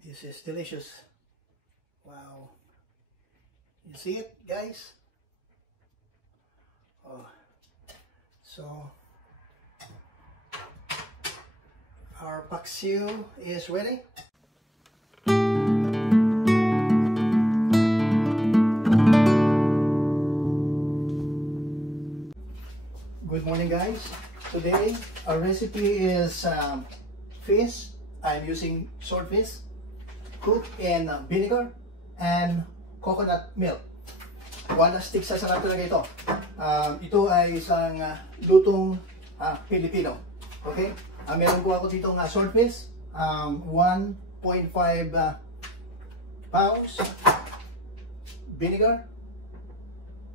This is delicious. Wow. You see it, guys? Oh. So, our paksiw is ready. Good morning, guys. Today, our recipe is fish. I'm using swordfish, cooked in vinegar and coconut milk. One stick sa sarap talaga ito. Ito ay isang lutong Filipino. Okay? Meron ko ako dito ng swordfish, 1.5 pounds, vinegar,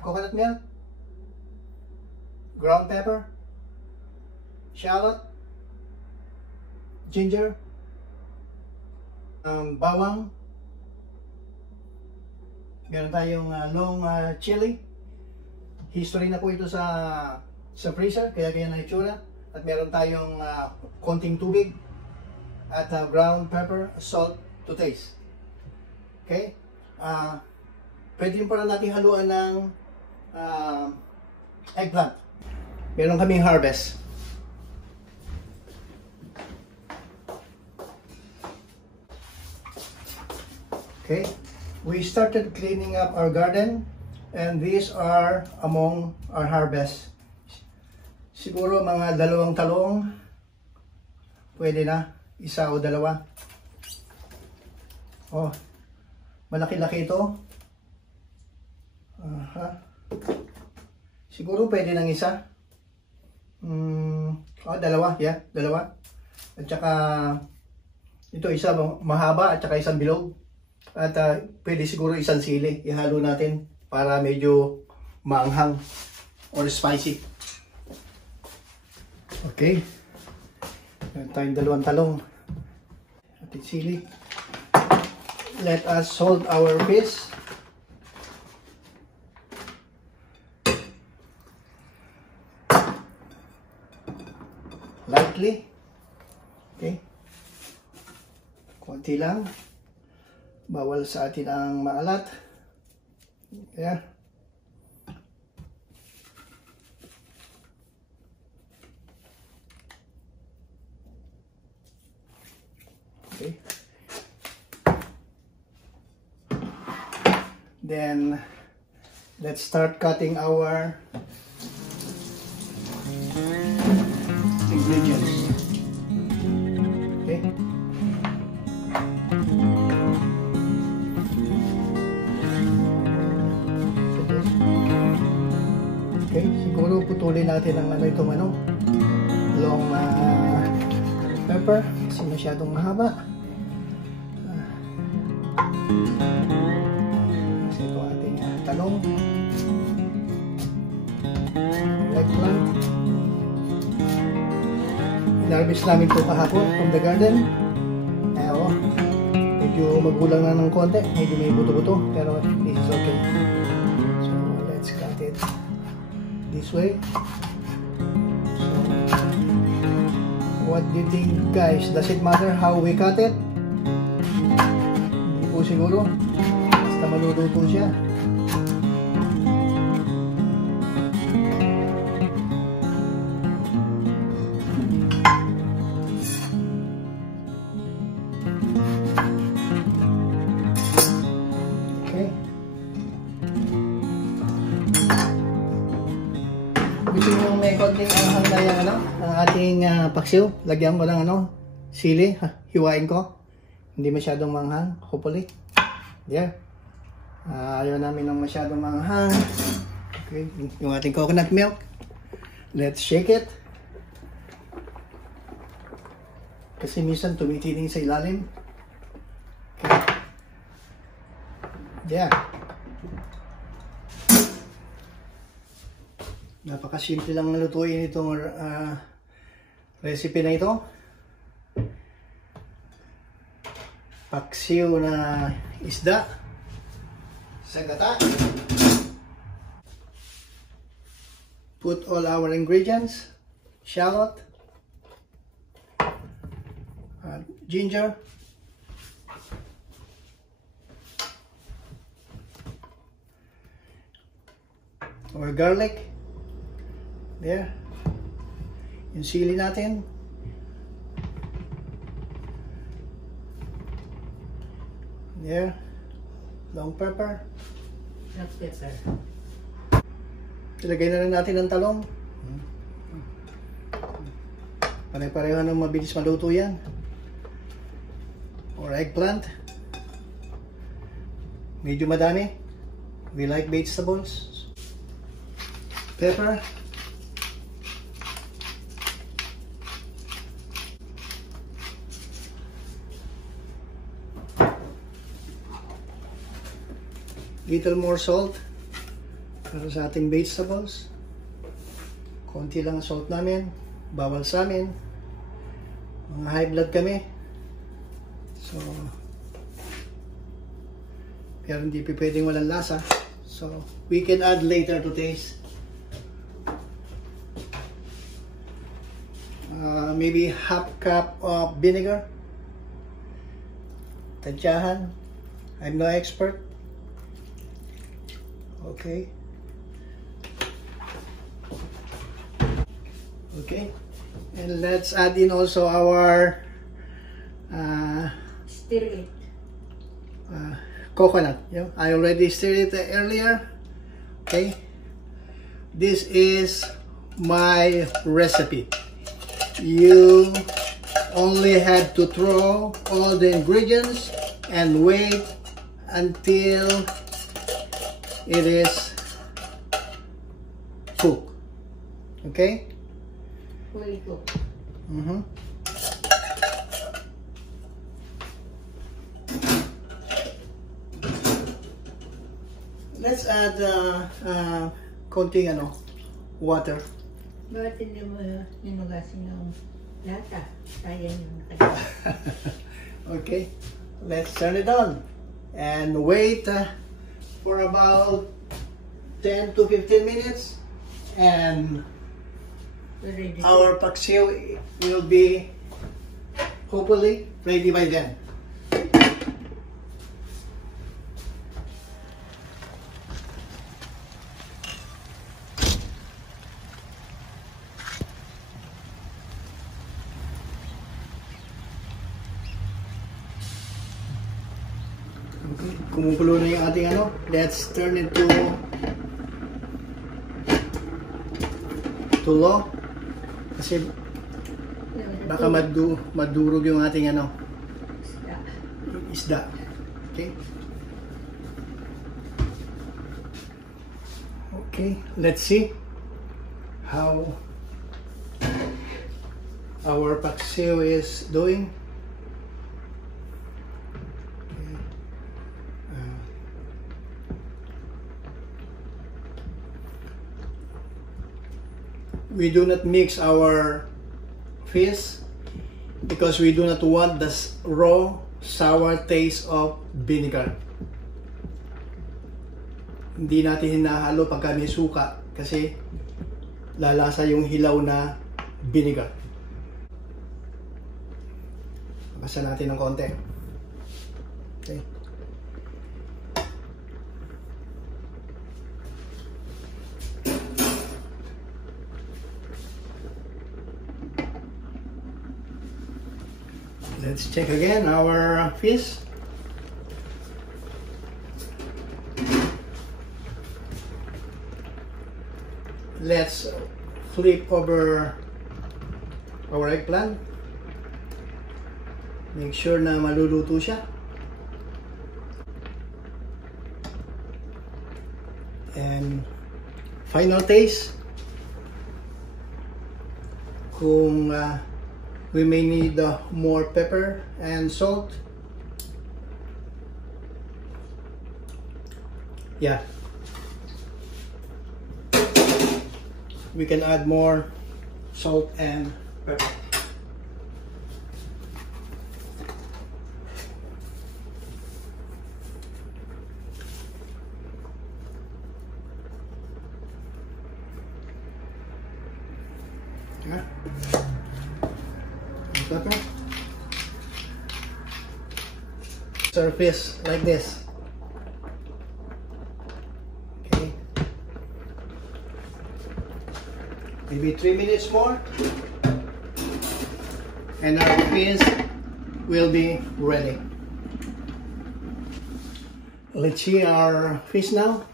coconut milk, ground pepper, shallot, ginger, bawang, meron tayong long chili. History na po ito sa freezer, kaya na itsura. At meron tayong konting tubig at ground pepper, salt to taste. Okay? Pwede yung para natin haluan ng eggplant. Meron kaming harvest. Okay, we started cleaning up our garden, and these are among our harvest. Siguro mga 2 talong, pwede na, 1 o 2. Oh, malaki-laki ito. Siguro pwede ng 1. 2, yeah, 2. At saka, ito isa mahaba at saka isang bilog. At pwede siguro isang sili, ihalo natin para medyo maanghang or spicy. Okay. Meron tayong 2 talong. At sili. Let us salt our fish. Lightly. Okay. Konti lang. Bawal sa atin ang maalat. Yeah. Okay. Then let's start cutting our ingredients. Okay. Okay, siguro putulin natin ang itong long pepper kasi masyadong mahaba. Kasi ito ating talong, eggplant. In-harvest namin ito kahapon from the garden. Medyo magulang na ng konti, medyo may buto-buto, pero this is okay. So let's cut it this way. So, what do you think, guys? Does it matter how we cut it? Hindi po siguro. Basta maluluto siya. Okay. Gusto nyo may konting anghang na yung ang ating paksiw. Lagyan ko ng sili. Hiwain ko. Hindi masyadong manghang. Hopefully. There. Ayaw namin ng masyadong manghang. Okay. Yung ating coconut milk. Let's shake it. Kasi minsan tumitining sa ilalim. Okay. Yeah. Napakasimple lang lutuin itong recipe na ito. Paksiw na isda sa gata. Put all our ingredients, shallot, ginger, Or garlic. There. Yung sili natin. There. Long pepper. Black pepper. Ilagay na rin natin ang talong. Pare-pareho ng mabilis maluto yan. Or eggplant. Medyo madami. We like vegetables. Pepper. Little more salt para sa ating vegetables. Konti lang ang salt namin. Bawal sa amin. Mga high blood kami. So, pero hindi pwedeng walang lasa. So, we can add later to taste. Maybe half cup of vinegar. Tansyahan. I'm no expert. Okay. Okay. And let's add in also our stir it. Coconut. Yeah, I already stirred it earlier. Okay. This is my recipe. You only have to throw all the ingredients and wait until it is cooked. Okay? Fully cooked. Let's add konting water. Bakit hindi mo hinugasin yung lata? Sayang yung nakagawa. Okay, let's turn it on and wait for about 10 to 15 minutes and our paksiw will be hopefully ready by then. Okay, kumukulo na yung ating let's turn it to low kasi baka madurog yung ating isda. Okay. Okay, let's see how our paksiw is doing. We do not mix our fish because we do not want the raw sour taste of vinegar. Hindi natin hinahalo pagka may suka kasi lalasa yung hilaw na vinegar. Basa natin ng konti. Okay. Let's check again our fish. Let's flip over our eggplant. Make sure na maluluto siya. And final taste. Kung we may need more pepper and salt. Yeah. We can add more salt and pepper. Yeah. Pepper. Surface like this. Okay. Maybe 3 minutes more. And our fish will be ready. Let's see our fish now.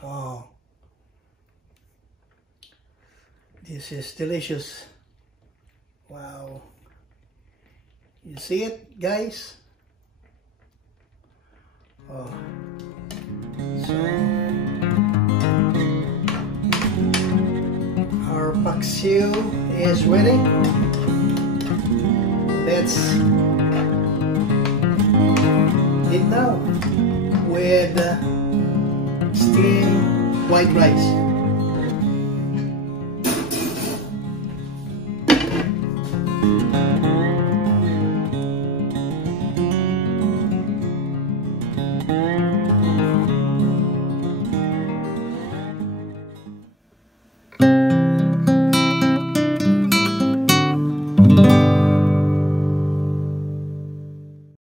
Oh, this is delicious. Wow. You see it, guys? Oh. So, our Paksiw is ready. Let's eat now with steamed white rice.